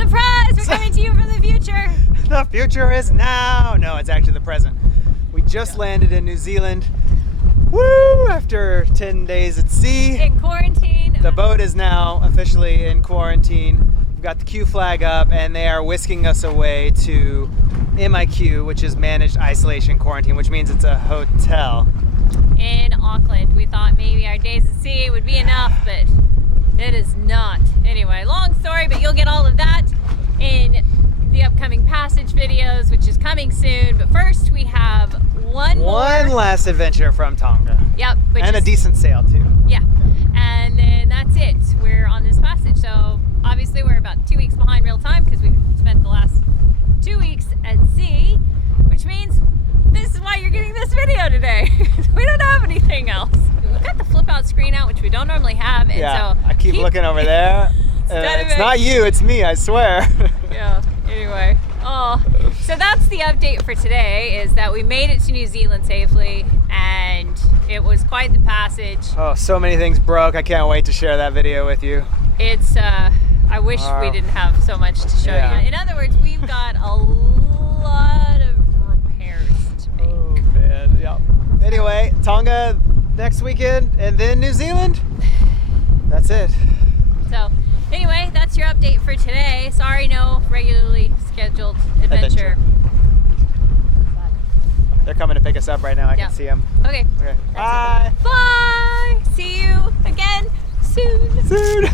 Surprise! We're coming to you from the future. The future is now. No, it's actually the present. We just landed in New Zealand. Woo! After 10 days at sea. In quarantine. The boat is now officially in quarantine. We've got the Q flag up and they are whisking us away to MIQ, which is Managed Isolation Quarantine, which means it's a hotel. In Auckland. We thought maybe our days at sea would be enough, but it is not. Anyway, long story, but you'll get all of that in the upcoming passage videos, which is coming soon. But first, we have one last adventure from Tonga. Yep. And a decent sail, too. Yeah. And then that's it. We're on this passage. So obviously, we're about 2 weeks behind real time because we've spent the last 2 weeks at sea, which means this is why you're getting this video today. We don't have anything else. We've got the flip out screen out, which we don't normally have. And yeah, so I keep looking over there. It's not you, it's me, I swear. Yeah, anyway. Oh, so that's the update for today, is that we made it to New Zealand safely, and it was quite the passage. Oh, so many things broke. I can't wait to share that video with you. It's, I wish we didn't have so much to show you. In other words, we've got a lot of repairs to make. Oh, man, yeah. Anyway, Tonga next weekend, and then New Zealand. That's it. So, anyway, that's your update for today. Sorry, no regularly scheduled adventure. They're coming to pick us up right now. I can see them. Okay. Bye. Bye. See you again soon.